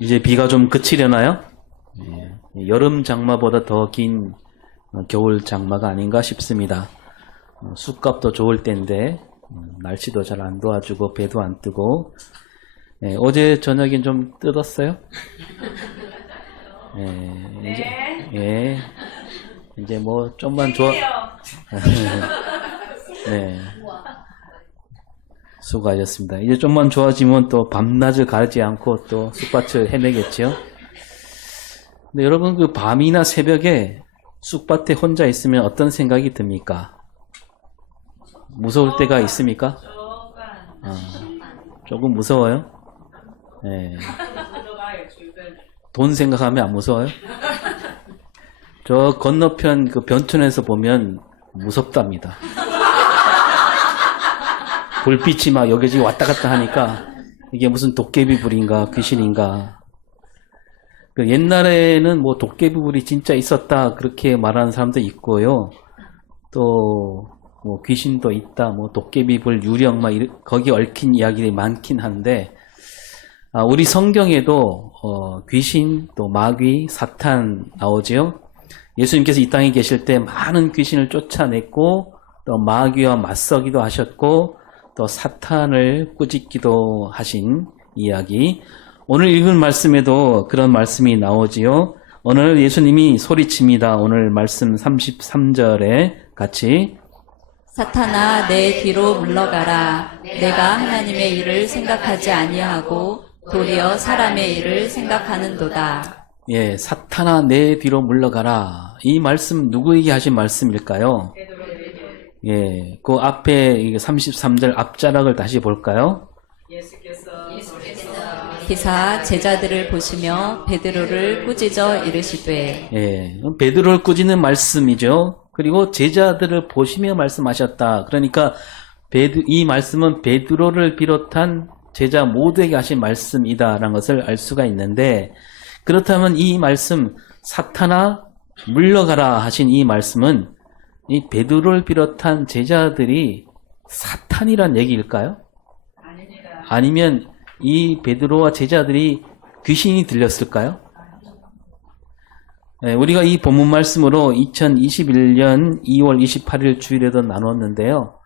이제 비가 좀 그치려나요? 예, 여름 장마보다 더 긴 겨울 장마가 아닌가 싶습니다. 쑥값도 좋을 때인데 날씨도 잘 안 도와주고 배도 안 뜨고. 예, 어제 저녁엔 좀 뜯었어요? 이제 뭐 좀만 좋아. 네. 수고하셨습니다. 이제 좀만 좋아지면 또 밤낮을 가리지 않고 또 쑥밭을 헤매겠죠. 근데 여러분, 그 밤이나 새벽에 쑥밭에 혼자 있으면 어떤 생각이 듭니까? 무서울 때가 있습니까? 조금 무서워요? 네. 돈 생각하면 안 무서워요? 저 건너편 그 변천에서 보면 무섭답니다. 불빛이 막 여기저기 왔다 갔다 하니까 이게 무슨 도깨비 불인가 귀신인가. 그 옛날에는 뭐 도깨비 불이 진짜 있었다 그렇게 말하는 사람도 있고요. 또 뭐 귀신도 있다, 뭐 도깨비 불 유령 막 거기 얽힌 이야기들이 많긴 한데, 우리 성경에도 귀신 또 마귀 사탄 나오지요. 예수님께서 이 땅에 계실 때 많은 귀신을 쫓아냈고 또 마귀와 맞서기도 하셨고 또 사탄을 꾸짖기도 하신 이야기. 오늘 읽은 말씀에도 그런 말씀이 나오지요. 오늘 예수님이 소리칩니다. 오늘 말씀 33절에 같이 사탄아 내 뒤로 물러가라. 내가 하나님의 일을 생각하지 아니하고 도리어 사람의 일을 생각하는도다. 예, 사탄아 내 뒤로 물러가라. 이 말씀 누구에게 하신 말씀일까요? 예, 그 앞에 33절 앞자락을 다시 볼까요? 기사 제자들을 보시며 베드로를 꾸짖어 이르시되. 예, 베드로를 꾸짖는 말씀이죠. 그리고 제자들을 보시며 말씀하셨다. 그러니까 이 말씀은 베드로를 비롯한 제자 모두에게 하신 말씀이다라는 것을 알 수가 있는데, 그렇다면 이 말씀 사탄아 물러가라 하신 이 말씀은 이 베드로를 비롯한 제자들이 사탄이란 얘기일까요? 아닙니다. 아니면 이 베드로와 제자들이 귀신이 들렸을까요? 네, 우리가 이 본문 말씀으로 2021년 2월 28일 주일에도 나눴는데요.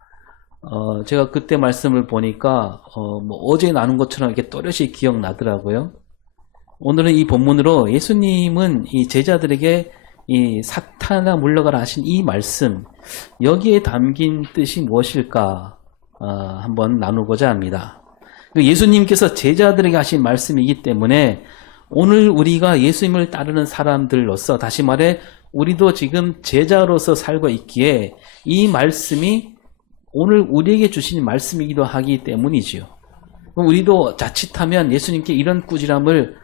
제가 그때 말씀을 보니까 뭐 어제 나눈 것처럼 이렇게 또렷이 기억나더라고요. 오늘은 이 본문으로 예수님은 이 제자들에게 이 사탄아 물러가라 하신 이 말씀, 여기에 담긴 뜻이 무엇일까 한번 나누고자 합니다. 예수님께서 제자들에게 하신 말씀이기 때문에 오늘 우리가 예수님을 따르는 사람들로서, 다시 말해 우리도 지금 제자로서 살고 있기에 이 말씀이 오늘 우리에게 주신 말씀이기도 하기 때문이지요. 우리도 자칫하면 예수님께 이런 꾸지람을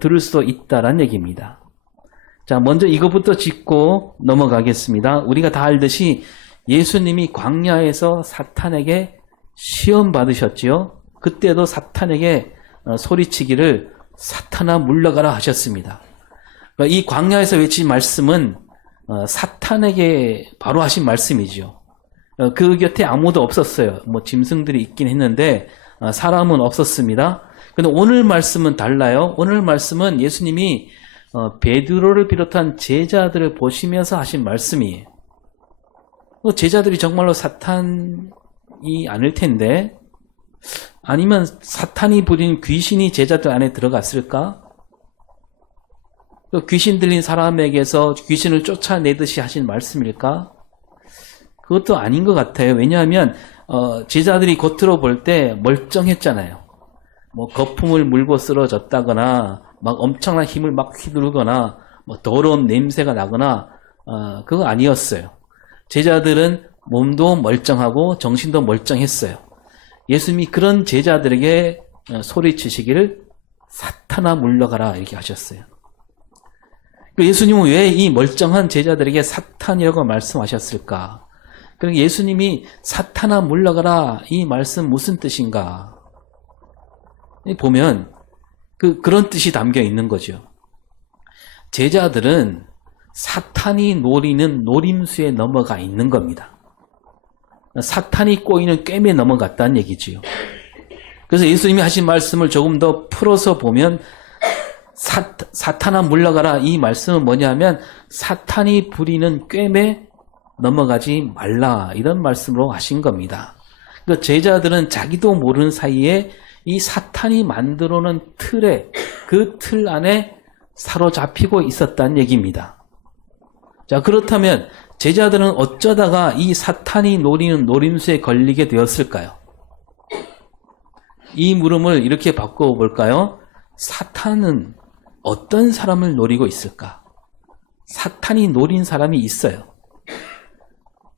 들을 수도 있다는 얘기입니다. 자, 먼저 이것부터 짚고 넘어가겠습니다. 우리가 다 알듯이 예수님이 광야에서 사탄에게 시험 받으셨지요. 그때도 사탄에게 소리치기를 사탄아 물러가라 하셨습니다. 이 광야에서 외친 말씀은 사탄에게 바로 하신 말씀이죠. 그 곁에 아무도 없었어요. 뭐 짐승들이 있긴 했는데 사람은 없었습니다. 근데 오늘 말씀은 달라요. 오늘 말씀은 예수님이 베드로를 비롯한 제자들을 보시면서 하신 말씀이에요. 제자들이 정말로 사탄이 아닐 텐데, 아니면 사탄이 부린 귀신이 제자들 안에 들어갔을까? 귀신 들린 사람에게서 귀신을 쫓아내듯이 하신 말씀일까? 그것도 아닌 것 같아요. 왜냐하면 제자들이 겉으로 볼 때 멀쩡했잖아요. 뭐 거품을 물고 쓰러졌다거나 막 엄청난 힘을 막 휘두르거나 뭐 더러운 냄새가 나거나 그거 아니었어요. 제자들은 몸도 멀쩡하고 정신도 멀쩡했어요. 예수님이 그런 제자들에게 소리치시기를 사탄아 물러가라 이렇게 하셨어요. 예수님은 왜 이 멀쩡한 제자들에게 사탄이라고 말씀하셨을까? 그러니까 예수님이 사탄아 물러가라 이 말씀 무슨 뜻인가? 보면 그런 뜻이 담겨 있는 거죠. 제자들은 사탄이 노리는 노림수에 넘어가 있는 겁니다. 사탄이 꼬이는 꿰매에 넘어갔다는 얘기지요. 그래서 예수님이 하신 말씀을 조금 더 풀어서 보면 사탄아 물러가라. 이 말씀은 뭐냐면 사탄이 부리는 꿰매 넘어가지 말라. 이런 말씀으로 하신 겁니다. 그러니까 제자들은 자기도 모르는 사이에 이 사탄이 만들어 놓은 틀에 그 틀 안에 사로잡히고 있었다는 얘기입니다. 자, 그렇다면 제자들은 어쩌다가 이 사탄이 노리는 노림수에 걸리게 되었을까요? 이 물음을 이렇게 바꿔볼까요? 사탄은 어떤 사람을 노리고 있을까? 사탄이 노린 사람이 있어요.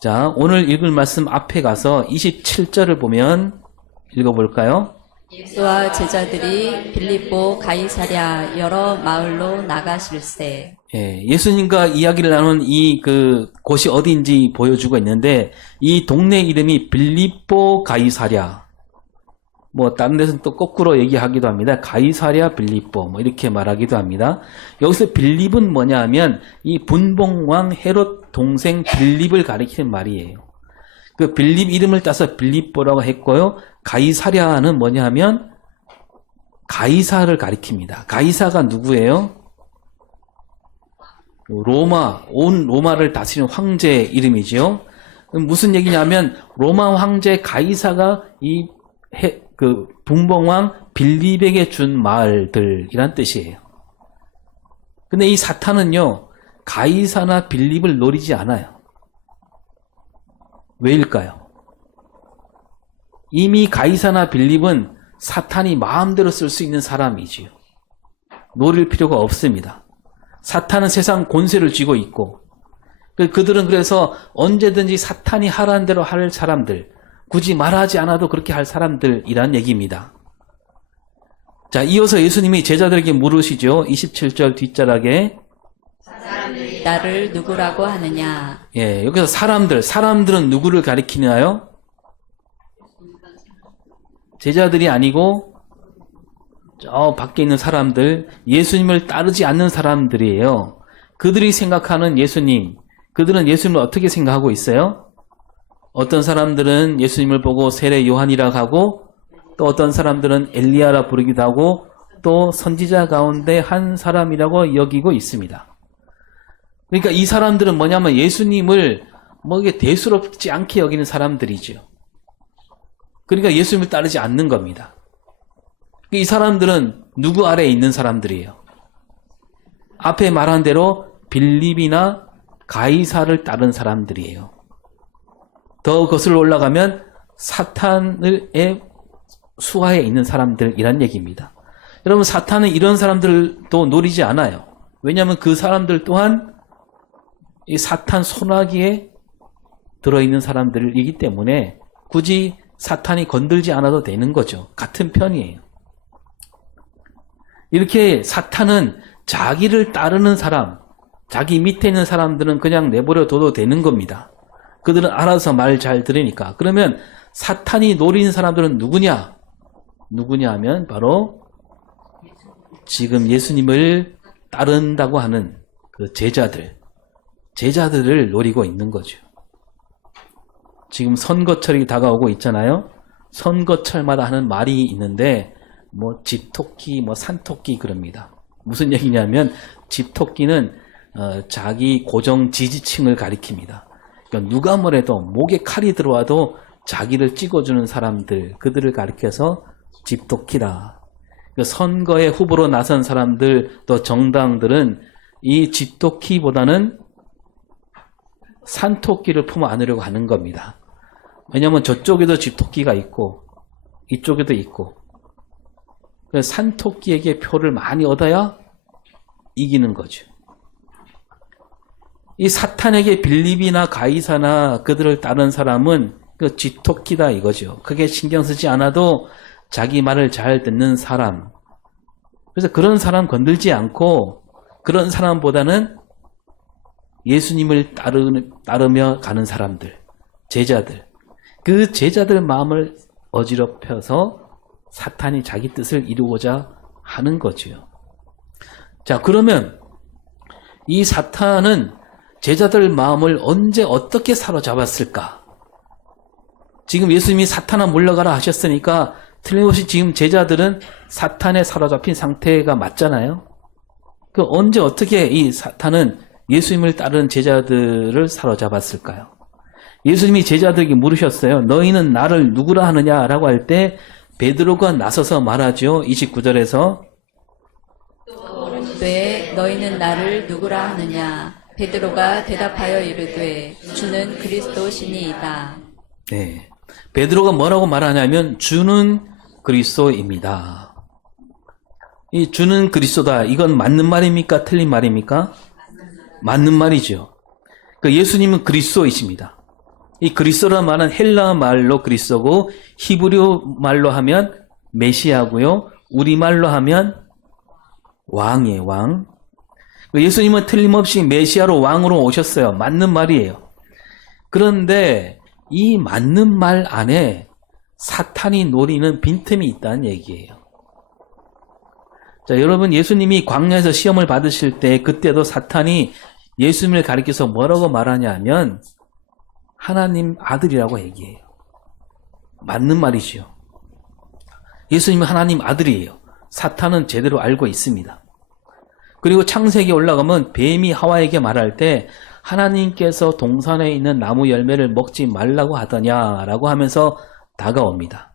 자, 오늘 읽을 말씀 앞에 가서 27절을 보면 읽어볼까요? 예수와 제자들이 빌립보 가이사랴 여러 마을로 나가실세. 예, 예수님과 이야기를 나눈 이 곳이 어디인지 보여주고 있는데 이 동네 이름이 빌립보 가이사랴. 뭐 다른 데서는 또 거꾸로 얘기하기도 합니다. 가이사랴 빌립보 뭐 이렇게 말하기도 합니다. 여기서 빌립은 뭐냐 하면 이 분봉왕 헤롯 동생 빌립을 가리키는 말이에요. 그 빌립 이름을 따서 빌립보라고 했고요. 가이사랴는 뭐냐 하면 가이사를 가리킵니다. 가이사가 누구예요? 온 로마를 다스리는 황제 이름이지요. 무슨 얘기냐면 로마 황제 가이사가 분봉왕 빌립에게 준 말들이란 뜻이에요. 근데 이 사탄은요, 가이사나 빌립을 노리지 않아요. 왜일까요? 이미 가이사나 빌립은 사탄이 마음대로 쓸 수 있는 사람이지요. 노릴 필요가 없습니다. 사탄은 세상 권세를 쥐고 있고, 그들은 그래서 언제든지 사탄이 하라는 대로 할 사람들, 굳이 말하지 않아도 그렇게 할 사람들이란 얘기입니다. 자, 이어서 예수님이 제자들에게 물으시죠. 27절 뒷자락에 사람들이 나를 누구라고 하느냐? 예, 여기서 사람들은 누구를 가리키나요? 제자들이 아니고 저 밖에 있는 사람들, 예수님을 따르지 않는 사람들이에요. 그들이 생각하는 예수님, 그들은 예수님을 어떻게 생각하고 있어요? 어떤 사람들은 예수님을 보고 세례 요한이라고 하고, 또 어떤 사람들은 엘리야라 부르기도 하고, 또 선지자 가운데 한 사람이라고 여기고 있습니다. 그러니까 이 사람들은 뭐냐면 예수님을 이게 대수롭지 않게 여기는 사람들이죠. 그러니까 예수님을 따르지 않는 겁니다. 이 사람들은 누구 아래에 있는 사람들이에요? 앞에 말한 대로 빌립이나 가이사를 따른 사람들이에요. 더 거슬러 올라가면 사탄의 수하에 있는 사람들이란 얘기입니다. 여러분, 사탄은 이런 사람들도 노리지 않아요. 왜냐하면 그 사람들 또한 이 사탄 소나기에 들어있는 사람들이기 때문에 굳이 사탄이 건들지 않아도 되는 거죠. 같은 편이에요. 이렇게 사탄은 자기를 따르는 사람, 자기 밑에 있는 사람들은 그냥 내버려 둬도 되는 겁니다. 그들은 알아서 말 잘 들으니까. 그러면 사탄이 노리는 사람들은 누구냐? 누구냐 하면 바로 지금 예수님을 따른다고 하는 그 제자들을 노리고 있는 거죠. 지금 선거철이 다가오고 있잖아요. 선거철마다 하는 말이 있는데 집토끼, 산토끼 그럽니다. 무슨 얘기냐면 집토끼는 자기 고정 지지층을 가리킵니다. 그러니까 누가 뭐래도 목에 칼이 들어와도 자기를 찍어주는 사람들, 그들을 가리켜서 집토끼다. 그러니까 선거에 후보로 나선 사람들, 또 정당들은 이 집토끼보다는 산토끼를 품어 안으려고 하는 겁니다. 왜냐하면 저쪽에도 집토끼가 있고 이쪽에도 있고, 그래서 산토끼에게 표를 많이 얻어야 이기는 거죠. 이 사탄에게 빌립이나 가이사나 그들을 따른 사람은 그 집토끼다 이거죠. 크게 신경 쓰지 않아도 자기 말을 잘 듣는 사람. 그래서 그런 사람 건들지 않고 그런 사람보다는 예수님을 따르며 가는 사람들, 제자들. 그 제자들 마음을 어지럽혀서 사탄이 자기 뜻을 이루고자 하는 거지요. 자, 그러면 이 사탄은 제자들 마음을 언제 어떻게 사로잡았을까? 지금 예수님이 사탄아 물러가라 하셨으니까 틀림없이 지금 제자들은 사탄에 사로잡힌 상태가 맞잖아요. 그 언제 어떻게 이 사탄은 예수님을 따르는 제자들을 사로잡았을까요? 예수님이 제자들에게 물으셨어요. 너희는 나를 누구라 하느냐라고 할 때 베드로가 나서서 말하죠. 29절에서 네, 너희는 나를 누구라 하느냐? 베드로가 대답하여 이르되 주는 그리스도시니이다. 네, 베드로가 뭐라고 말하냐면 주는 그리스도입니다. 이 주는 그리스도다. 이건 맞는 말입니까? 틀린 말입니까? 맞는 말이죠. 그 예수님은 그리스도이십니다. 이 그리스도란 말은 헬라 말로 그리스도고 히브리어 말로 하면 메시아고요. 우리말로 하면 왕이에요. 왕. 예수님은 틀림없이 메시아로 왕으로 오셨어요. 맞는 말이에요. 그런데 이 맞는 말 안에 사탄이 노리는 빈틈이 있다는 얘기예요. 자, 여러분 예수님이 광야에서 시험을 받으실 때 그때도 사탄이 예수님을 가리켜서 뭐라고 말하냐면 하나님 아들이라고 얘기해요. 맞는 말이죠. 예수님은 하나님 아들이에요. 사탄은 제대로 알고 있습니다. 그리고 창세기에 올라가면 뱀이 하와에게 말할 때 하나님께서 동산에 있는 나무 열매를 먹지 말라고 하더냐라고 하면서 다가옵니다.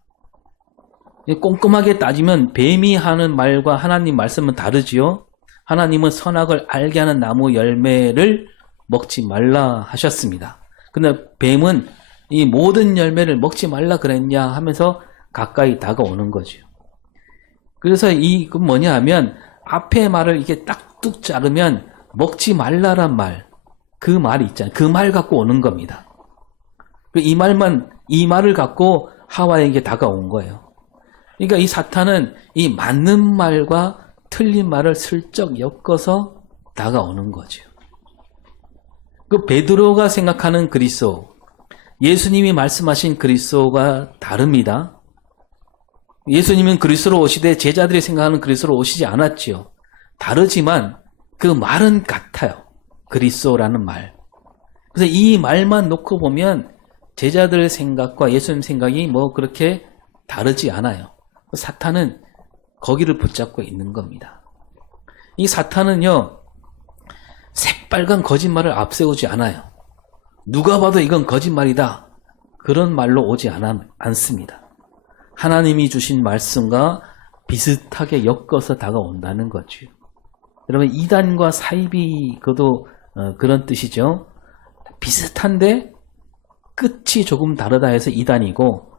꼼꼼하게 따지면 뱀이 하는 말과 하나님 말씀은 다르지요. 하나님은 선악을 알게 하는 나무 열매를 먹지 말라 하셨습니다. 근데 뱀은 이 모든 열매를 먹지 말라 그랬냐 하면서 가까이 다가오는 거죠. 그래서 이건 뭐냐 하면 앞에 말을 이게 딱 뚝 자르면 먹지 말라란 말, 그 말이 있잖아요. 그 말 갖고 오는 겁니다. 이 말을 갖고 하와에게 다가온 거예요. 그러니까 이 사탄은 이 맞는 말과 틀린 말을 슬쩍 엮어서 다가오는 거죠. 그 베드로가 생각하는 그리스도, 예수님이 말씀하신 그리스도가 다릅니다. 예수님은 그리스도로 오시되 제자들이 생각하는 그리스도로 오시지 않았지요. 다르지만 그 말은 같아요. 그리스도라는 말. 그래서 이 말만 놓고 보면 제자들의 생각과 예수님 생각이 뭐 그렇게 다르지 않아요. 사탄은 거기를 붙잡고 있는 겁니다. 이 사탄은요, 새빨간 거짓말을 앞세우지 않아요. 누가 봐도 이건 거짓말이다. 그런 말로 오지 않습니다. 하나님이 주신 말씀과 비슷하게 엮어서 다가온다는 거죠. 여러분 이단과 사이비 그것도 그런 뜻이죠. 비슷한데 끝이 조금 다르다 해서 이단이고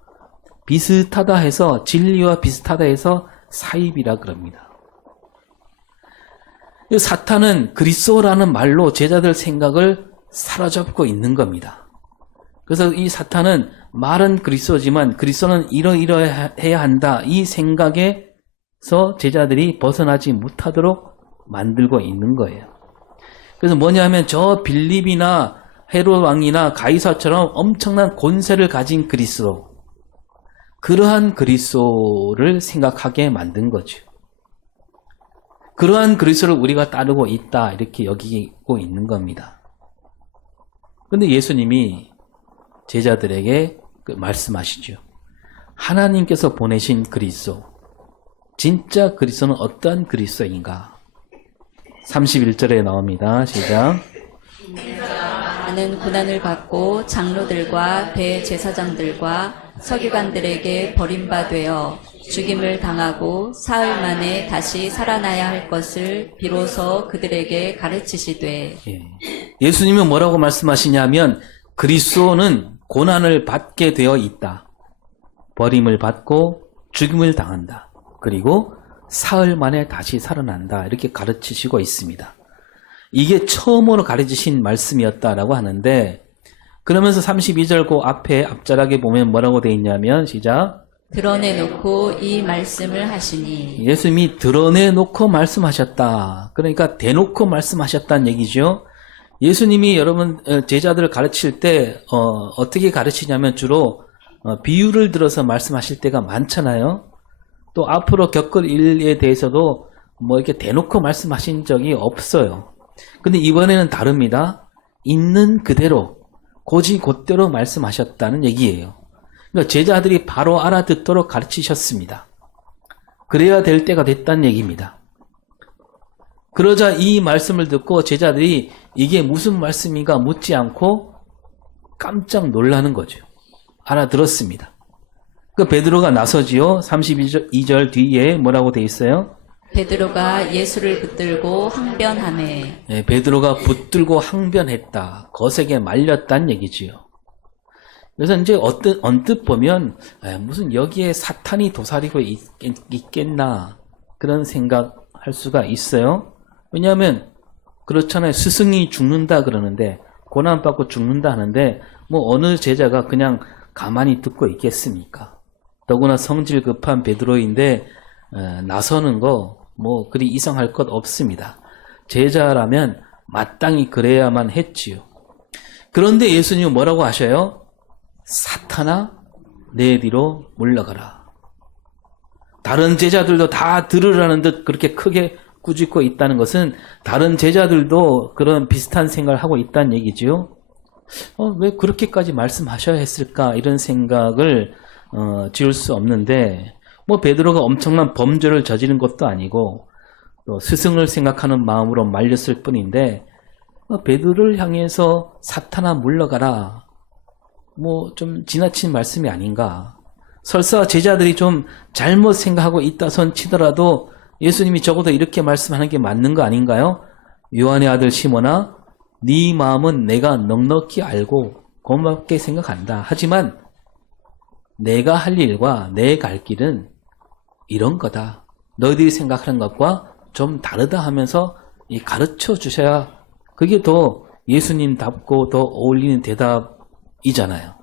비슷하다 해서 진리와 비슷하다 해서 사이비라 그럽니다. 사탄은 그리스도라는 말로 제자들 생각을 사로잡고 있는 겁니다. 그래서 이 사탄은 말은 그리스도지만 그리스도는 이러이러해야 한다. 이 생각에서 제자들이 벗어나지 못하도록 만들고 있는 거예요. 그래서 뭐냐 하면 저 빌립이나 헤롯 왕이나 가이사처럼 엄청난 권세를 가진 그리스도, 그러한 그리스도를 생각하게 만든 거죠. 그러한 그리스도를 우리가 따르고 있다 이렇게 여기고 있는 겁니다. 그런데 예수님이 제자들에게 말씀하시죠. 하나님께서 보내신 그리스도, 진짜 그리스도는 어떠한 그리스도인가? 31절에 나옵니다. 시작. 나는 고난을 받고 장로들과 대제사장들과 서기관들에게 버림받되어 죽임을 당하고 사흘 만에 다시 살아나야 할 것을 비로소 그들에게 가르치시되. 예수님은 뭐라고 말씀하시냐면 그리스도는 고난을 받게 되어 있다. 버림을 받고 죽임을 당한다. 그리고 사흘 만에 다시 살아난다. 이렇게 가르치시고 있습니다. 이게 처음으로 가르치신 말씀이었다라고 하는데 그러면서 32절 그 앞에 앞자락에 보면 뭐라고 되어 있냐면 시작. 드러내놓고 이 말씀을 하시니. 예수님이 드러내놓고 말씀하셨다. 그러니까 대놓고 말씀하셨다는 얘기죠. 예수님이 여러분 제자들을 가르칠 때 어떻게 가르치냐면 주로 비유를 들어서 말씀하실 때가 많잖아요. 또 앞으로 겪을 일에 대해서도 뭐 이렇게 대놓고 말씀하신 적이 없어요. 근데 이번에는 다릅니다. 있는 그대로 곧이곧대로 말씀하셨다는 얘기예요. 그러니까 제자들이 바로 알아듣도록 가르치셨습니다. 그래야 될 때가 됐다는 얘기입니다. 그러자 이 말씀을 듣고 제자들이 이게 무슨 말씀인가 묻지 않고 깜짝 놀라는 거죠. 알아들었습니다. 그 베드로가 나서지요. 32절 뒤에 뭐라고 돼 있어요? 베드로가 예수를 붙들고 항변하매. 네, 베드로가 붙들고 항변했다. 거세게 말렸단 얘기지요. 그래서 이제 언뜻 보면 무슨 여기에 사탄이 도사리고 있겠나 그런 생각할 수가 있어요. 왜냐하면 그렇잖아요. 스승이 죽는다 그러는데 고난받고 죽는다 하는데 뭐 어느 제자가 그냥 가만히 듣고 있겠습니까? 더구나 성질 급한 베드로인데 나서는 거 뭐 그리 이상할 것 없습니다. 제자라면 마땅히 그래야만 했지요. 그런데 예수님은 뭐라고 하셔요? 사탄아 내 뒤로 물러가라. 다른 제자들도 다 들으라는 듯 그렇게 크게 꾸짖고 있다는 것은 다른 제자들도 그런 비슷한 생각을 하고 있다는 얘기지요. 왜 그렇게까지 말씀하셔야 했을까 이런 생각을 지울 수 없는데 뭐 베드로가 엄청난 범죄를 저지른 것도 아니고 또 스승을 생각하는 마음으로 말렸을 뿐인데 베드로를 향해서 사탄아 물러가라 뭐 좀 지나친 말씀이 아닌가. 설사 제자들이 좀 잘못 생각하고 있다손 치더라도 예수님이 적어도 이렇게 말씀하는 게 맞는 거 아닌가요? 요한의 아들 시몬아 네 마음은 내가 넉넉히 알고 고맙게 생각한다. 하지만 내가 할 일과 내 갈 길은 이런 거다. 너희들이 생각하는 것과 좀 다르다 하면서 가르쳐 주셔야 그게 더 예수님답고 더 어울리는 대답이잖아요.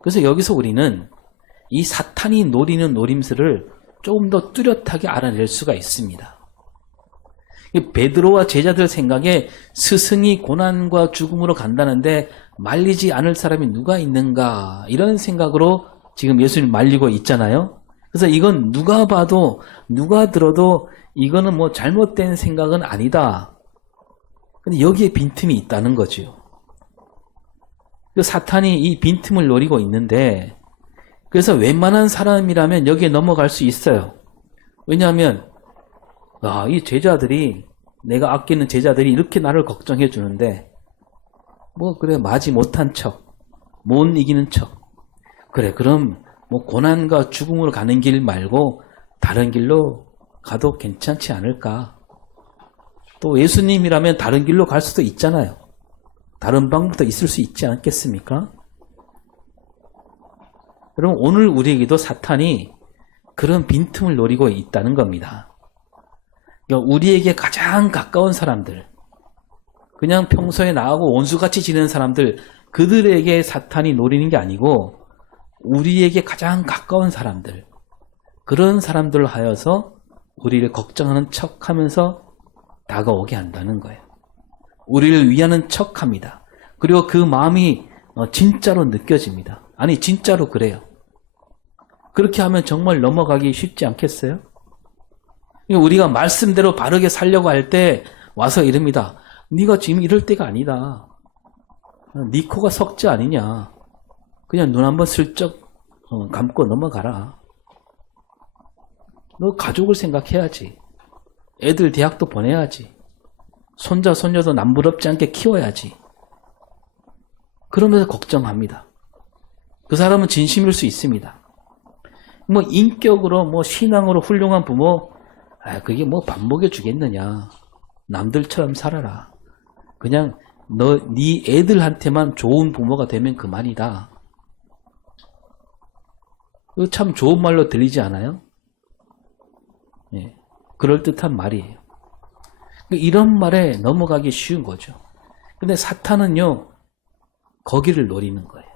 그래서 여기서 우리는 이 사탄이 노리는 노림수를 조금 더 뚜렷하게 알아낼 수가 있습니다. 베드로와 제자들 생각에 스승이 고난과 죽음으로 간다는데 말리지 않을 사람이 누가 있는가 이런 생각으로 지금 예수님 말리고 있잖아요. 그래서 이건 누가 봐도 누가 들어도 이거는 뭐 잘못된 생각은 아니다. 근데 여기에 빈틈이 있다는 거죠. 그 사탄이 이 빈틈을 노리고 있는데 그래서 웬만한 사람이라면 여기에 넘어갈 수 있어요. 왜냐하면 이 제자들이 내가 아끼는 제자들이 이렇게 나를 걱정해 주는데 뭐 그래 마지 못한 척, 못 이기는 척 그래 그럼 뭐 고난과 죽음으로 가는 길 말고 다른 길로 가도 괜찮지 않을까. 또 예수님이라면 다른 길로 갈 수도 있잖아요. 다른 방법도 있을 수 있지 않겠습니까? 여러분 오늘 우리에게도 사탄이 그런 빈틈을 노리고 있다는 겁니다. 그러니까 우리에게 가장 가까운 사람들, 그냥 평소에 나하고 원수같이 지내는 사람들, 그들에게 사탄이 노리는 게 아니고 우리에게 가장 가까운 사람들, 그런 사람들을 하여서 우리를 걱정하는 척하면서 다가오게 한다는 거예요. 우리를 위하는 척합니다. 그리고 그 마음이 진짜로 느껴집니다. 아니 진짜로 그래요. 그렇게 하면 정말 넘어가기 쉽지 않겠어요? 우리가 말씀대로 바르게 살려고 할 때 와서 이릅니다. 네가 지금 이럴 때가 아니다. 네 코가 석자 아니냐. 그냥 눈 한번 슬쩍 감고 넘어가라. 너 가족을 생각해야지. 애들 대학도 보내야지. 손자 손녀도 남부럽지 않게 키워야지. 그러면서 걱정합니다. 그 사람은 진심일 수 있습니다. 뭐 인격으로 뭐 신앙으로 훌륭한 부모 그게 뭐 밥 먹여주겠느냐. 남들처럼 살아라. 그냥 네 애들한테만 좋은 부모가 되면 그만이다. 이거 참 좋은 말로 들리지 않아요? 예, 그럴듯한 말이에요. 이런 말에 넘어가기 쉬운 거죠. 근데 사탄은요, 거기를 노리는 거예요.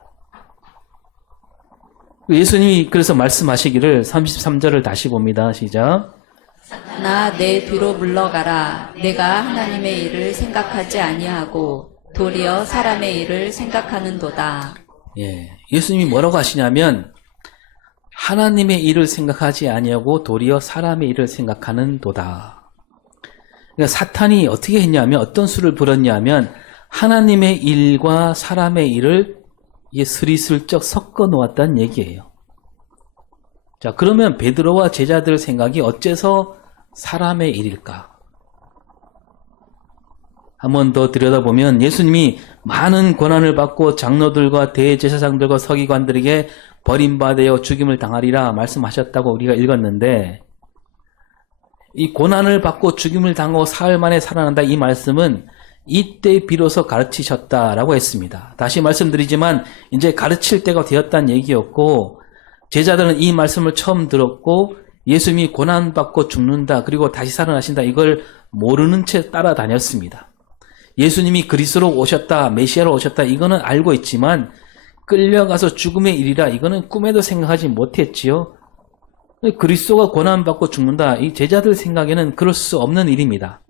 예수님이 그래서 말씀하시기를 33절을 다시 봅니다. 시작. 사탄아 내 뒤로 물러가라. 내가 하나님의 일을 생각하지 아니하고 도리어 사람의 일을 생각하는도다. 예, 예수님이 뭐라고 하시냐면 하나님의 일을 생각하지 아니하고 도리어 사람의 일을 생각하는도다. 그러니까 사탄이 어떻게 했냐면 어떤 수를 부렸냐면 하나님의 일과 사람의 일을 이게 스리슬쩍 섞어 놓았다는 얘기예요. 자, 그러면 베드로와 제자들 생각이 어째서 사람의 일일까? 한 번 더 들여다보면 예수님이 많은 고난을 받고 장로들과 대제사장들과 서기관들에게 버림받아 죽임을 당하리라 말씀하셨다고 우리가 읽었는데, 이 고난을 받고 죽임을 당하고 사흘 만에 살아난다, 이 말씀은 이때 비로소 가르치셨다라고 했습니다. 다시 말씀드리지만 이제 가르칠 때가 되었다는 얘기였고, 제자들은 이 말씀을 처음 들었고 예수님이 고난받고 죽는다 그리고 다시 살아나신다 이걸 모르는 채 따라다녔습니다. 예수님이 그리스도로 오셨다, 메시아로 오셨다 이거는 알고 있지만 끌려가서 죽음의 일이라 이거는 꿈에도 생각하지 못했지요. 그리스도가 고난받고 죽는다, 이 제자들 생각에는 그럴 수 없는 일입니다.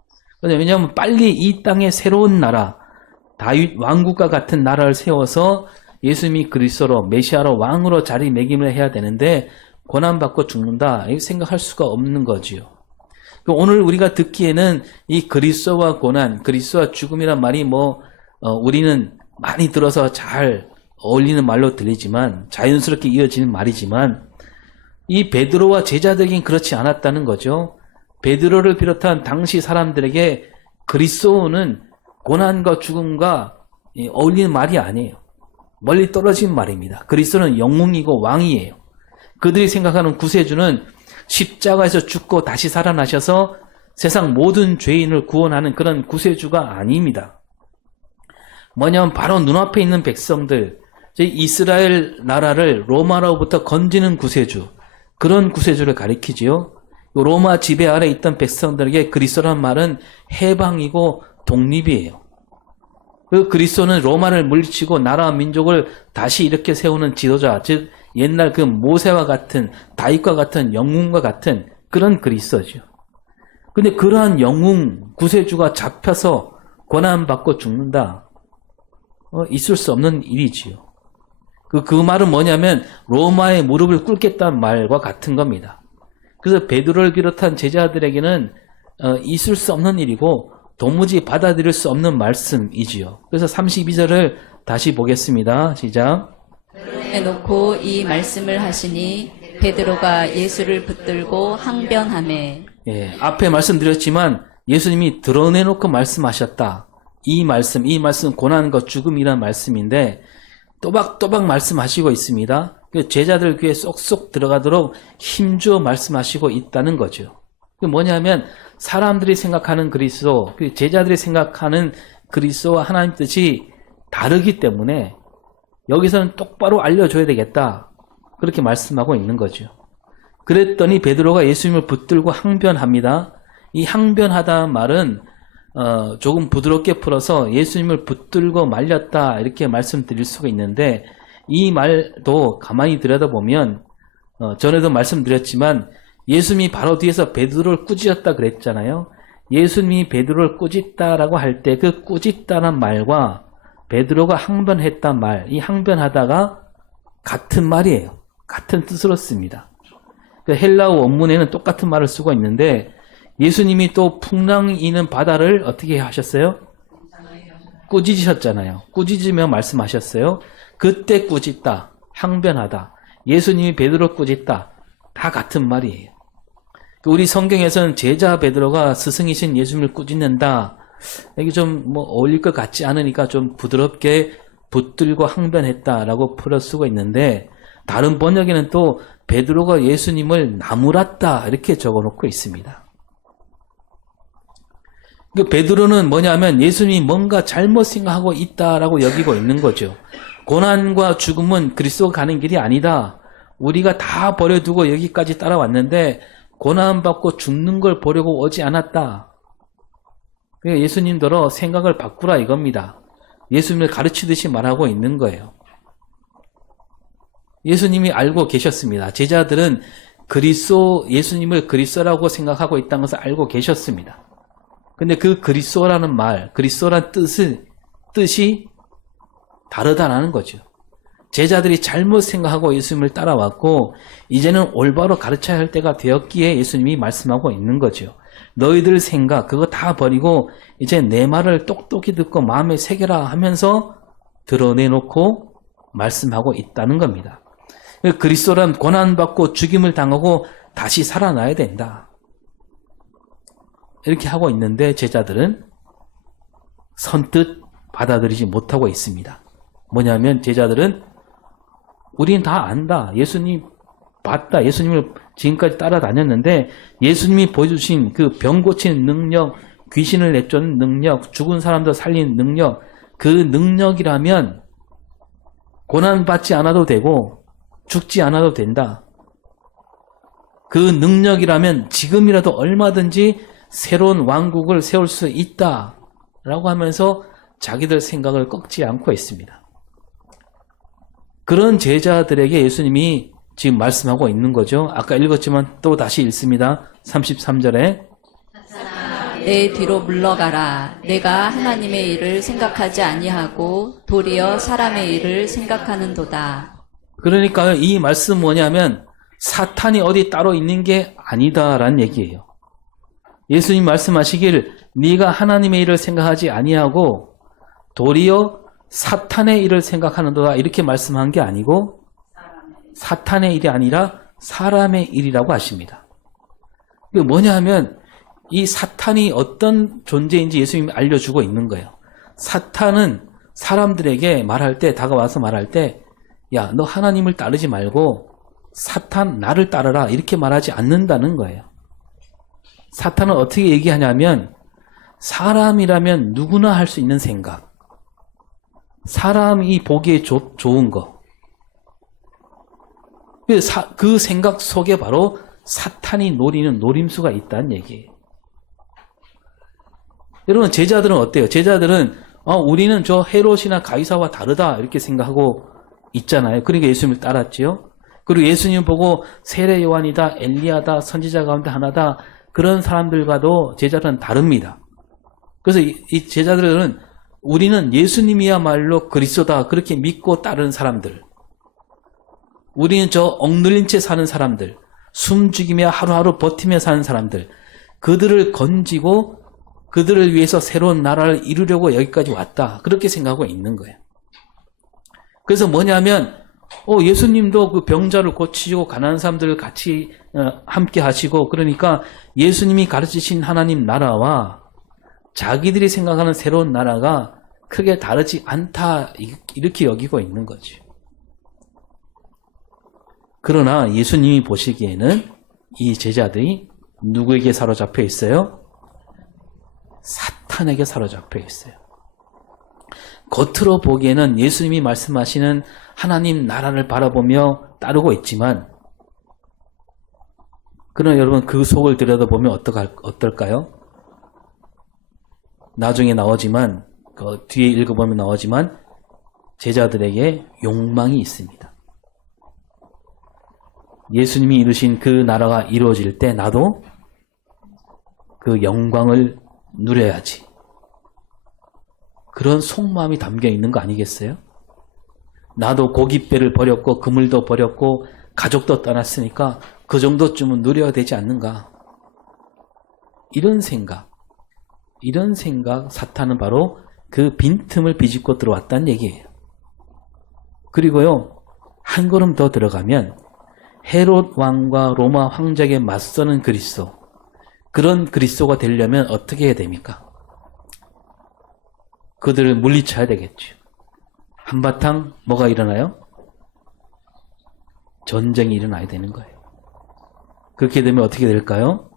왜냐하면 빨리 이 땅에 새로운 나라, 다윗 왕국과 같은 나라를 세워서 예수님이 그리스도로 메시아로 왕으로 자리매김을 해야 되는데 고난받고 죽는다 이거 생각할 수가 없는 거지요. 오늘 우리가 듣기에는 이 그리스도와 고난, 그리스도와 죽음이란 말이 우리는 많이 들어서 잘 어울리는 말로 들리지만, 자연스럽게 이어지는 말이지만, 이 베드로와 제자들에겐 그렇지 않았다는 거죠. 베드로를 비롯한 당시 사람들에게 그리스도는 고난과 죽음과 어울리는 말이 아니에요. 멀리 떨어진 말입니다. 그리스도는 영웅이고 왕이에요. 그들이 생각하는 구세주는 십자가에서 죽고 다시 살아나셔서 세상 모든 죄인을 구원하는 그런 구세주가 아닙니다. 뭐냐면 바로 눈앞에 있는 백성들, 이스라엘 나라를 로마로부터 건지는 구세주, 그런 구세주를 가리키지요. 로마 지배 아래 있던 백성들에게 그리스도란 말은 해방이고 독립이에요. 그 그리스도는 로마를 물리치고 나라와 민족을 다시 이렇게 세우는 지도자, 즉 옛날 그 모세와 같은, 다윗과 같은, 영웅과 같은 그런 그리스도죠. 근데 그러한 영웅, 구세주가 잡혀서 고난받고 죽는다, 있을 수 없는 일이지요. 그 말은 뭐냐면 로마의 무릎을 꿇겠다는 말과 같은 겁니다. 그래서 베드로를 비롯한 제자들에게는 있을 수 없는 일이고 도무지 받아들일 수 없는 말씀이지요. 그래서 32절을 다시 보겠습니다. 시작. 해놓고 이 말씀을 하시니 베드로가 예수를 붙들고 항변하매. 예, 앞에 말씀드렸지만 예수님이 드러내놓고 말씀하셨다. 이 말씀 고난과 죽음이라는 말씀인데 또박또박 말씀하시고 있습니다. 제자들 귀에 쏙쏙 들어가도록 힘주어 말씀하시고 있다는 거죠. 그게 뭐냐면 사람들이 생각하는 그리스도, 제자들이 생각하는 그리스도와 하나님 뜻이 다르기 때문에 여기서는 똑바로 알려줘야 되겠다, 그렇게 말씀하고 있는 거죠. 그랬더니 베드로가 예수님을 붙들고 항변합니다. 이 항변하다는 말은 조금 부드럽게 풀어서 예수님을 붙들고 말렸다 이렇게 말씀드릴 수가 있는데, 이 말도 가만히 들여다보면 전에도 말씀드렸지만 예수님이 바로 뒤에서 베드로를 꾸짖었다 그랬잖아요. 예수님이 베드로를 꾸짖다라고 할 때 그 꾸짖다는 말과 베드로가 항변했단 말, 이 항변하다가 같은 말이에요. 같은 뜻으로 씁니다. 헬라어 원문에는 똑같은 말을 쓰고 있는데 예수님이 또 풍랑이는 바다를 어떻게 하셨어요? 꾸짖으셨잖아요. 꾸짖으며 말씀하셨어요. 그때 꾸짖다, 항변하다, 예수님이 베드로 꾸짖다, 다 같은 말이에요. 우리 성경에서는 제자 베드로가 스승이신 예수님을 꾸짖는다, 이게 좀 어울릴 것 같지 않으니까 좀 부드럽게 붙들고 항변했다라고 풀어 쓰고 있는데, 다른 번역에는 또 베드로가 예수님을 나무랐다 이렇게 적어놓고 있습니다. 그 베드로는 뭐냐면 예수님이 뭔가 잘못 생각하고 있다라고 여기고 있는 거죠. 고난과 죽음은 그리스도가 가는 길이 아니다. 우리가 다 버려두고 여기까지 따라왔는데 고난받고 죽는 걸 보려고 오지 않았다. 예수님더러 생각을 바꾸라 이겁니다. 예수님을 가르치듯이 말하고 있는 거예요. 예수님이 알고 계셨습니다. 제자들은 예수님을 그리스도라고 생각하고 있다는 것을 알고 계셨습니다. 근데 그 그리스도라는 말, 그리스도란 뜻이 다르다라는 거죠. 제자들이 잘못 생각하고 예수님을 따라왔고 이제는 올바로 가르쳐야 할 때가 되었기에 예수님이 말씀하고 있는 거죠. 너희들 생각 그거 다 버리고 이제 내 말을 똑똑히 듣고 마음에 새겨라 하면서 드러내놓고 말씀하고 있다는 겁니다. 그리스도란 고난받고 죽임을 당하고 다시 살아나야 된다. 이렇게 하고 있는데 제자들은 선뜻 받아들이지 못하고 있습니다. 뭐냐면 제자들은 우린 다 안다. 예수님 봤다. 예수님을 지금까지 따라다녔는데 예수님이 보여주신 그 병 고치는 능력, 귀신을 내쫓는 능력, 죽은 사람도 살리는 능력, 그 능력이라면 고난받지 않아도 되고 죽지 않아도 된다. 그 능력이라면 지금이라도 얼마든지 새로운 왕국을 세울 수 있다. 라고 하면서 자기들 생각을 꺾지 않고 있습니다. 그런 제자들에게 예수님이 지금 말씀하고 있는 거죠. 아까 읽었지만 또 다시 읽습니다. 33절에 내 뒤로 물러가라. 내가 하나님의 일을 생각하지 아니하고 도리어 사람의 일을 생각하는도다. 그러니까 이 말씀 뭐냐면 사탄이 어디 따로 있는 게 아니다라는 얘기예요. 예수님 말씀하시길 네가 하나님의 일을 생각하지 아니하고 도리어 사탄의 일을 생각하는도다 이렇게 말씀한 게 아니고 사탄의 일이 아니라 사람의 일이라고 하십니다. 이게 뭐냐 하면 이 사탄이 어떤 존재인지 예수님이 알려주고 있는 거예요. 사탄은 사람들에게 말할 때 다가와서 말할 때 야, 너 하나님을 따르지 말고 사탄 나를 따르라 이렇게 말하지 않는다는 거예요. 사탄은 어떻게 얘기하냐면 사람이라면 누구나 할 수 있는 생각, 사람이 보기에 좋은 거, 그 생각 속에 바로 사탄이 노리는 노림수가 있다는 얘기예요. 여러분 제자들은 어때요? 제자들은 우리는 저 헤롯이나 가이사와 다르다 이렇게 생각하고 있잖아요. 그러니까 예수님을 따랐지요. 그리고 예수님 보고 세례 요한이다, 엘리야다, 선지자 가운데 하나다 그런 사람들과도 제자들은 다릅니다. 그래서 이 제자들은 우리는 예수님이야말로 그리스도다 그렇게 믿고 따르는 사람들, 우리는 저 억눌린 채 사는 사람들, 숨죽이며 하루하루 버티며 사는 사람들, 그들을 건지고 그들을 위해서 새로운 나라를 이루려고 여기까지 왔다 그렇게 생각하고 있는 거예요. 그래서 뭐냐면 예수님도 그 병자를 고치시고 가난한 사람들을 같이 함께 하시고 그러니까 예수님이 가르치신 하나님 나라와 자기들이 생각하는 새로운 나라가 크게 다르지 않다 이렇게 여기고 있는 거죠. 그러나 예수님이 보시기에는 이 제자들이 누구에게 사로잡혀 있어요? 사탄에게 사로잡혀 있어요. 겉으로 보기에는 예수님이 말씀하시는 하나님 나라를 바라보며 따르고 있지만 그러나 여러분 그 속을 들여다보면 어떨까요? 나중에 나오지만 그 뒤에 읽어보면 나오지만 제자들에게 욕망이 있습니다. 예수님이 이루신 그 나라가 이루어질 때 나도 그 영광을 누려야지. 그런 속마음이 담겨 있는 거 아니겠어요? 나도 고깃배를 버렸고 그물도 버렸고 가족도 떠났으니까 그 정도쯤은 누려야 되지 않는가. 이런 생각 사탄은 바로 그 빈틈을 비집고 들어왔다는 얘기예요. 그리고요 한 걸음 더 들어가면 헤롯 왕과 로마 황제에게 맞서는 그리스도, 그런 그리스도가 되려면 어떻게 해야 됩니까? 그들을 물리쳐야 되겠죠. 한바탕 뭐가 일어나요? 전쟁이 일어나야 되는 거예요. 그렇게 되면 어떻게 될까요?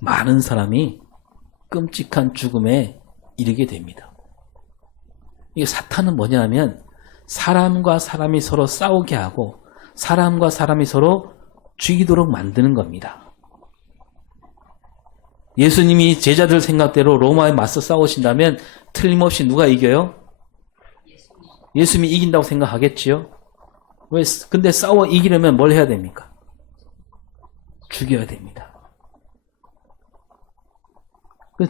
많은 사람이 끔찍한 죽음에 이르게 됩니다. 이게 사탄은 뭐냐면 사람과 사람이 서로 싸우게 하고 사람과 사람이 서로 죽이도록 만드는 겁니다. 예수님이 제자들 생각대로 로마에 맞서 싸우신다면 틀림없이 누가 이겨요? 예수님이 이긴다고 생각하겠지요? 근데 싸워 이기려면 뭘 해야 됩니까? 죽여야 됩니다.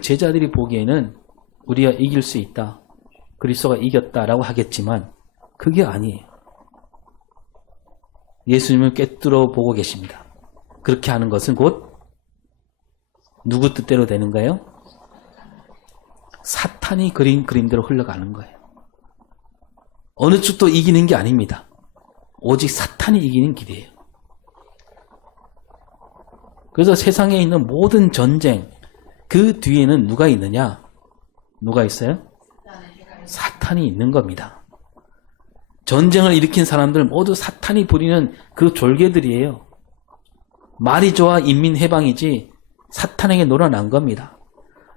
제자들이 보기에는 우리가 이길 수 있다, 그리스도가 이겼다라고 하겠지만 그게 아니에요. 예수님을 꿰뚫어 보고 계십니다. 그렇게 하는 것은 곧 누구 뜻대로 되는 거예요? 사탄이 그린 그림대로 흘러가는 거예요. 어느 쪽도 이기는 게 아닙니다. 오직 사탄이 이기는 길이에요. 그래서 세상에 있는 모든 전쟁, 그 뒤에는 누가 있느냐? 누가 있어요? 사탄이 있는 겁니다. 전쟁을 일으킨 사람들 모두 사탄이 부리는 그 졸개들이에요. 말이 좋아 인민해방이지 사탄에게 놀아난 겁니다.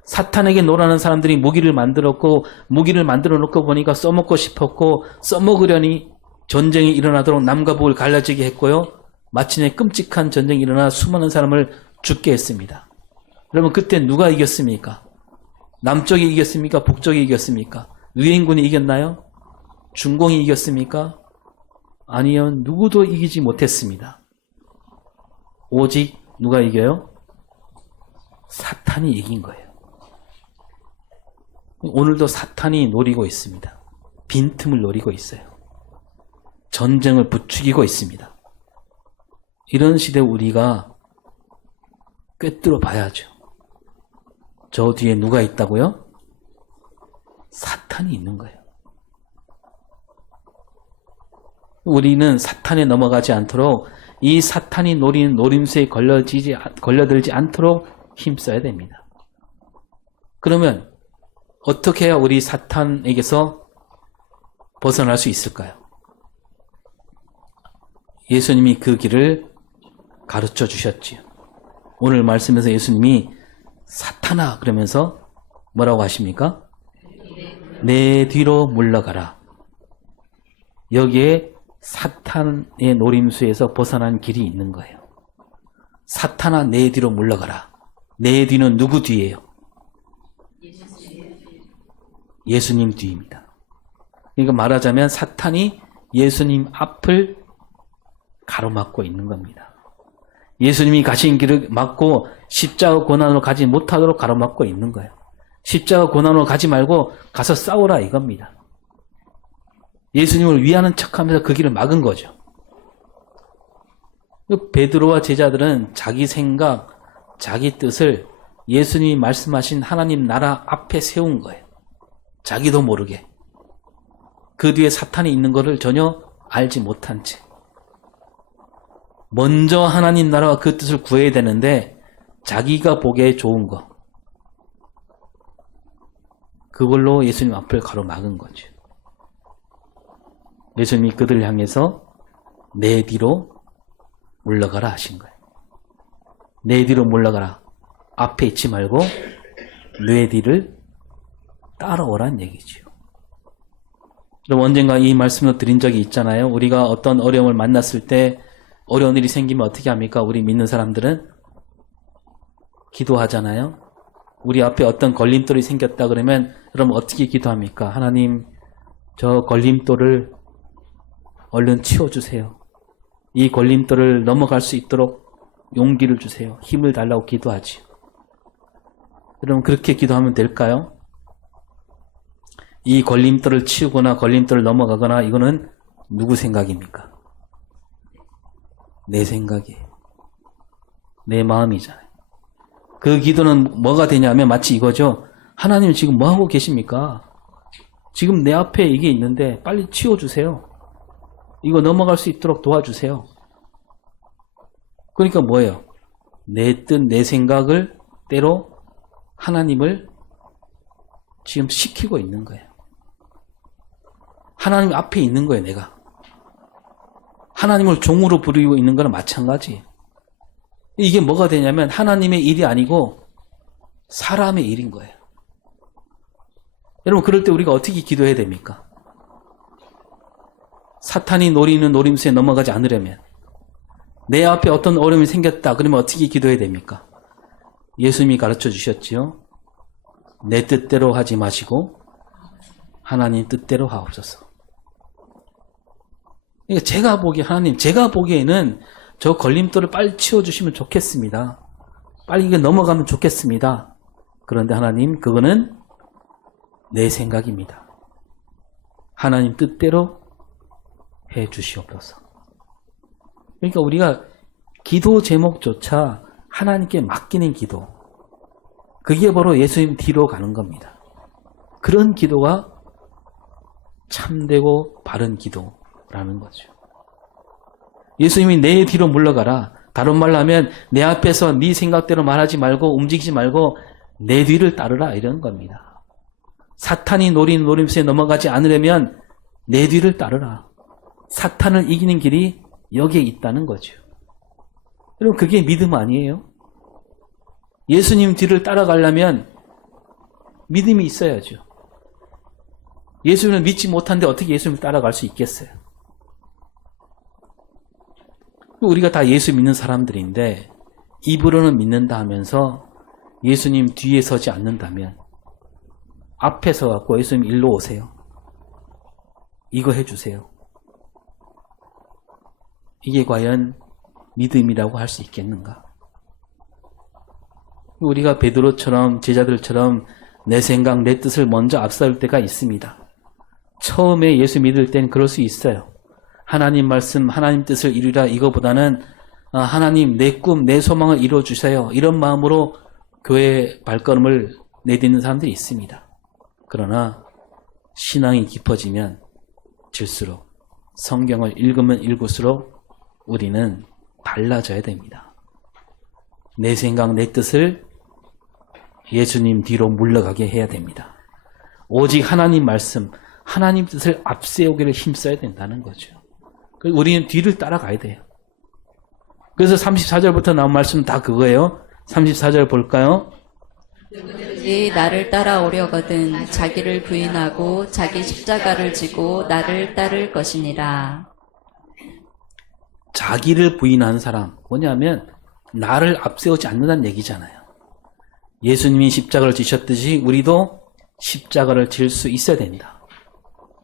사탄에게 놀아난 사람들이 무기를 만들었고 무기를 만들어 놓고 보니까 써먹고 싶었고 써먹으려니 전쟁이 일어나도록 남과 북을 갈라지게 했고요. 마침내 끔찍한 전쟁이 일어나 수많은 사람을 죽게 했습니다. 여러분 그때 누가 이겼습니까? 남쪽이 이겼습니까? 북쪽이 이겼습니까? 유엔군이 이겼나요? 중공이 이겼습니까? 아니요. 누구도 이기지 못했습니다. 오직 누가 이겨요? 사탄이 이긴 거예요. 오늘도 사탄이 노리고 있습니다. 빈틈을 노리고 있어요. 전쟁을 부추기고 있습니다. 이런 시대 우리가 꿰뚫어 봐야죠. 저 뒤에 누가 있다고요? 사탄이 있는 거예요. 우리는 사탄에 넘어가지 않도록 이 사탄이 노리는 노림수에 걸려들지 않도록 힘써야 됩니다. 그러면 어떻게 해야 우리 사탄에게서 벗어날 수 있을까요? 예수님이 그 길을 가르쳐 주셨지요. 오늘 말씀에서 예수님이 사탄아 그러면서 뭐라고 하십니까? 내 뒤로 물러가라. 여기에 사탄의 노림수에서 벗어난 길이 있는 거예요. 사탄아 내 뒤로 물러가라. 내 뒤는 누구 뒤예요? 예수님 뒤입니다. 그러니까 말하자면 사탄이 예수님 앞을 가로막고 있는 겁니다. 예수님이 가신 길을 막고 십자가 고난으로 가지 못하도록 가로막고 있는 거예요. 십자가 고난으로 가지 말고 가서 싸우라 이겁니다. 예수님을 위하는 척하면서 그 길을 막은 거죠. 베드로와 제자들은 자기 생각, 자기 뜻을 예수님이 말씀하신 하나님 나라 앞에 세운 거예요. 자기도 모르게. 그 뒤에 사탄이 있는 것을 전혀 알지 못한 채. 먼저 하나님 나라와 그 뜻을 구해야 되는데 자기가 보기에 좋은 거. 그걸로 예수님 앞을 가로막은 거죠. 예수님이 그들을 향해서 내 뒤로 물러가라 하신 거예요. 내 뒤로 물러가라. 앞에 있지 말고 내 뒤를 따라오란 얘기죠. 그럼 언젠가 이 말씀을 드린 적이 있잖아요. 우리가 어떤 어려움을 만났을 때 어려운 일이 생기면 어떻게 합니까? 우리 믿는 사람들은 기도하잖아요. 우리 앞에 어떤 걸림돌이 생겼다 그러면 그럼 어떻게 기도합니까? 하나님 저 걸림돌을 얼른 치워주세요. 이 걸림돌을 넘어갈 수 있도록 용기를 주세요. 힘을 달라고 기도하지요. 그럼 그렇게 기도하면 될까요? 이 걸림돌을 치우거나 걸림돌을 넘어가거나 이거는 누구 생각입니까? 내 생각이에요. 내 마음이잖아요. 그 기도는 뭐가 되냐면 마치 이거죠. 하나님 지금 뭐 하고 계십니까? 지금 내 앞에 이게 있는데 빨리 치워주세요. 이거 넘어갈 수 있도록 도와주세요. 그러니까 뭐예요? 내 뜻, 내 생각을 때로 하나님을 지금 시키고 있는 거예요. 하나님 앞에 있는 거예요, 내가. 하나님을 종으로 부르고 있는 거랑 마찬가지예요. 이게 뭐가 되냐면 하나님의 일이 아니고 사람의 일인 거예요. 여러분 그럴 때 우리가 어떻게 기도해야 됩니까? 사탄이 노리는 노림수에 넘어가지 않으려면 내 앞에 어떤 어려움이 생겼다 그러면 어떻게 기도해야 됩니까? 예수님이 가르쳐 주셨지요. 내 뜻대로 하지 마시고 하나님 뜻대로 하옵소서. 그러니까 제가 보기에 하나님 제가 보기에는 저 걸림돌을 빨리 치워주시면 좋겠습니다. 빨리 이게 넘어가면 좋겠습니다. 그런데 하나님 그거는 내 생각입니다. 하나님 뜻대로 해 주시옵소서. 그러니까 우리가 기도 제목조차 하나님께 맡기는 기도, 그게 바로 예수님 뒤로 가는 겁니다. 그런 기도가 참되고 바른 기도라는 거죠. 예수님이 내 뒤로 물러가라. 다른 말로 하면 내 앞에서 네 생각대로 말하지 말고 움직이지 말고 내 뒤를 따르라 이런 겁니다. 사탄이 노린 노림수에 넘어가지 않으려면 내 뒤를 따르라. 사탄을 이기는 길이 여기에 있다는 거죠. 여러분 그게 믿음 아니에요? 예수님 뒤를 따라가려면 믿음이 있어야죠. 예수님을 믿지 못한데 어떻게 예수님을 따라갈 수 있겠어요? 우리가 다 예수 믿는 사람들인데 입으로는 믿는다 하면서 예수님 뒤에 서지 않는다면 앞에 서갖고 예수님 일로 오세요. 이거 해주세요. 이게 과연 믿음이라고 할 수 있겠는가? 우리가 베드로처럼 제자들처럼 내 생각, 내 뜻을 먼저 앞세울 때가 있습니다. 처음에 예수 믿을 땐 그럴 수 있어요. 하나님 말씀, 하나님 뜻을 이루라 이거보다는 하나님 내 꿈, 내 소망을 이루어주세요. 이런 마음으로 교회 발걸음을 내딛는 사람들이 있습니다. 그러나 신앙이 깊어지면 질수록 성경을 읽으면 읽을수록 우리는 달라져야 됩니다. 내 생각, 내 뜻을 예수님 뒤로 물러가게 해야 됩니다. 오직 하나님 말씀, 하나님 뜻을 앞세우기를 힘써야 된다는 거죠. 우리는 뒤를 따라가야 돼요. 그래서 34절부터 나온 말씀은 다 그거예요. 34절 볼까요? 누구든지 나를 따라오려거든 자기를 부인하고 자기 십자가를 지고 나를 따를 것이니라. 자기를 부인하는 사람 뭐냐면 나를 앞세우지 않는다는 얘기잖아요. 예수님이 십자가를 지셨듯이 우리도 십자가를 질 수 있어야 된다.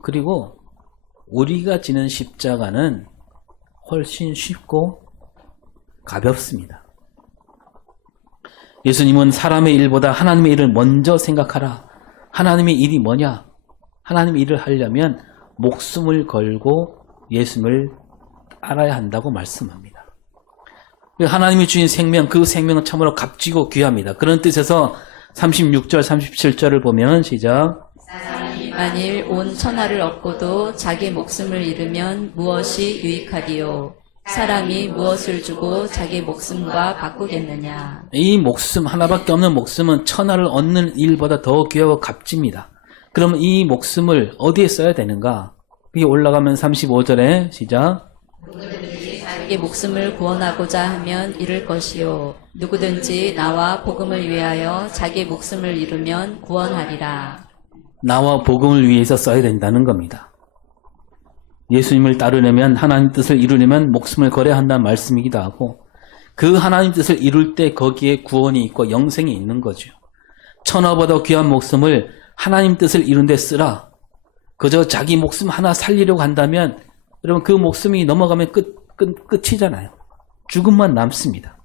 그리고 우리가 지는 십자가는 훨씬 쉽고 가볍습니다. 예수님은 사람의 일보다 하나님의 일을 먼저 생각하라. 하나님의 일이 뭐냐? 하나님의 일을 하려면 목숨을 걸고 예수님을 알아야 한다고 말씀합니다. 하나님이 주신 생명, 그 생명은 참으로 값지고 귀합니다. 그런 뜻에서 36절, 37절을 보면 시작. 만일 온 천하를 얻고도 자기 목숨을 잃으면 무엇이 유익하리요? 사람이 무엇을 주고 자기 목숨과 바꾸겠느냐? 이 목숨, 하나밖에 없는 목숨은 천하를 얻는 일보다 더 귀하고 값집니다. 그럼 이 목숨을 어디에 써야 되는가? 이게 올라가면 35절에 시작. 누구든지 자기 목숨을 구원하고자 하면 잃을 것이요. 누구든지 나와 복음을 위하여 자기 목숨을 잃으면 구원하리라. 나와 복음을 위해서 써야 된다는 겁니다. 예수님을 따르려면 하나님 뜻을 이루려면 목숨을 걸어야 한다는 말씀이기도 하고 그 하나님 뜻을 이룰 때 거기에 구원이 있고 영생이 있는 거죠. 천하보다 귀한 목숨을 하나님 뜻을 이룬 데 쓰라. 그저 자기 목숨 하나 살리려고 한다면 여러분 그 목숨이 넘어가면 끝이잖아요. 죽음만 남습니다.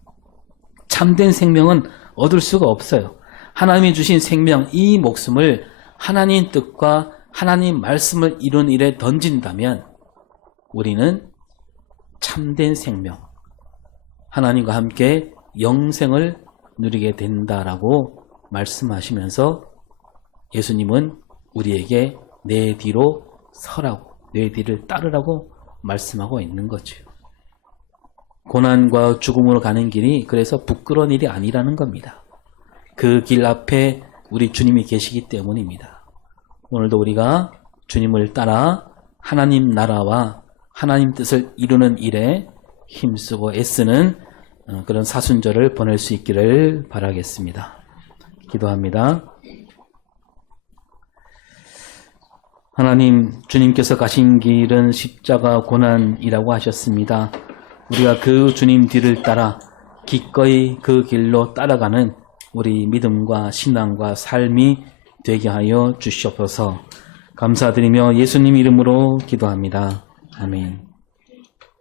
참된 생명은 얻을 수가 없어요. 하나님이 주신 생명, 이 목숨을 하나님 뜻과 하나님 말씀을 이룬 일에 던진다면 우리는 참된 생명, 하나님과 함께 영생을 누리게 된다라고 말씀하시면서 예수님은 우리에게 내 뒤로 서라고, 내 뒤를 따르라고 말씀하고 있는 거죠. 고난과 죽음으로 가는 길이 그래서 부끄러운 일이 아니라는 겁니다. 그 길 앞에 우리 주님이 계시기 때문입니다. 오늘도 우리가 주님을 따라 하나님 나라와 하나님 뜻을 이루는 일에 힘쓰고 애쓰는 그런 사순절을 보낼 수 있기를 바라겠습니다. 기도합니다. 하나님, 주님께서 가신 길은 십자가 고난이라고 하셨습니다. 우리가 그 주님 뒤를 따라 기꺼이 그 길로 따라가는 우리 믿음과 신앙과 삶이 되게 하여 주시옵소서. 감사드리며 예수님 이름으로 기도합니다. 아멘.